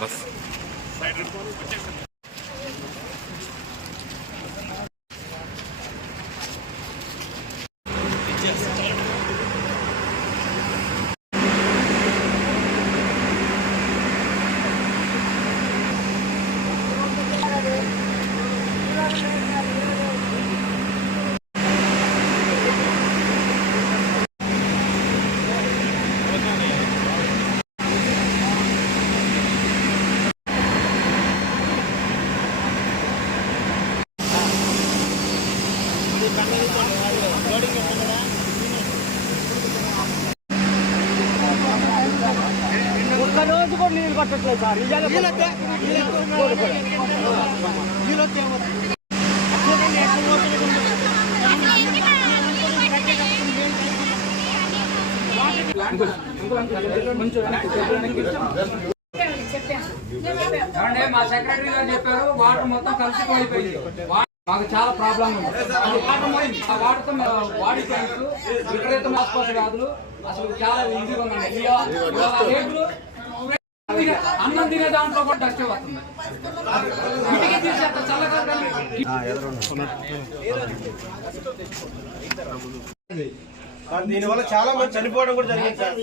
Bus రోజు కూడా నీళ్ళు పట్టట్లేదు సార్. మా సెక్రటరీ గారు చెప్పారు వాటర్ మొత్తం కలిసిపోయిపోయింది. మాకు చాలా ప్రాబ్లం ఉంది. వాటర్ పోయింది. ఆ వాటర్తో బాడీ పెయిన్స్, విపరీతం ఆసుపత్రి వ్యాధులు అసలు చాలా ఈజీగా ఉన్నాయి. అన్నం తినే దాంట్లో కూడా డస్ట్ వస్తుంది. ఇంటికి తీసేస్తా చల్లగా. దీనివల్ల చాలా మంది చనిపోవడం కూడా జరిగింది సార్.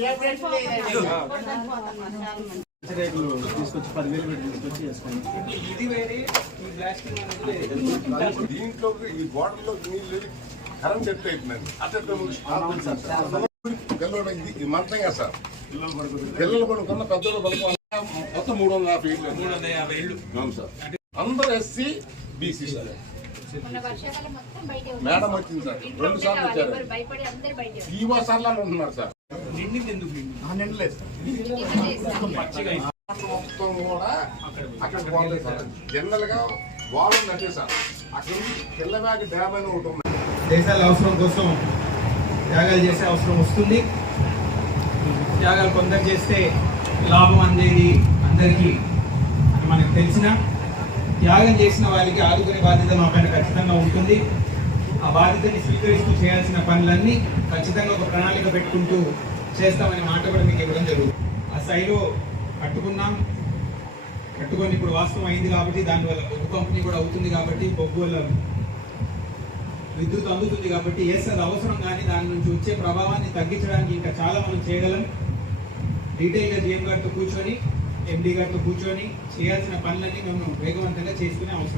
తీసుకొచ్చి 10,000 పెట్టి తీసుకొచ్చి చేసుకోండి. ఇది వేరే దీంట్లో ఈ బాటిల్లో నీళ్ళు కరెంట్ ఎట్లా అయిపోయింది ఇది మంచం కదా సార్. పిల్లలు పడుకున్న పెద్దలు పడుకున్న మొత్తం 350 ఇళ్ళు అవును సార్. అందరూ ఎస్సీ బీసీ సార్. మేడం వచ్చింది సార్, 2 సార్లు వచ్చారు. ఈవో సార్లు ఉంటున్నారు సార్. మొత్తం కూడా అక్కడ పోతుంది సార్. జనరల్ గా వాళ్ళు నటే సార్. అక్కడ పిల్లవాడి డ్యామ్ అని ఒకటి ఉంది. దేశాల అవసరం కోసం త్యాగాలు చేసే అవసరం వస్తుంది. త్యాగాలు కొందరు చేస్తే లాభం అందేది అందరికీ మనకు తెలిసిన. త్యాగం చేసిన వారికి ఆదుకునే బాధ్యత మా పైన ఖచ్చితంగా ఉంటుంది. ఆ బాధ్యతని స్వీకరిస్తూ చేయాల్సిన పనులన్నీ ఖచ్చితంగా ఒక ప్రణాళిక పెట్టుకుంటూ చేస్తామనే మాట కూడా మీకు ఇవ్వడం జరుగుతుంది. ఆ స్థాయిలో కట్టుకొని ఇప్పుడు వాస్తవం అయింది కాబట్టి దానివల్ల బొగ్గు కంపెనీ కూడా అవుతుంది కాబట్టి బొగ్గు వల్ల విద్యుత్ అందుతుంది కాబట్టి ఎస్ అది అవసరం. కానీ దాని నుంచి వచ్చే ప్రభావాన్ని తగ్గించడానికి ఇంకా చాలా మనం చేయగలం. డీటెయిల్గా జీఎం గారితో కూర్చొని, ఎండీ గారితో కూర్చొని చేయాల్సిన పనులన్నీ మేము వేగవంతంగా చేసుకునే అవసరం.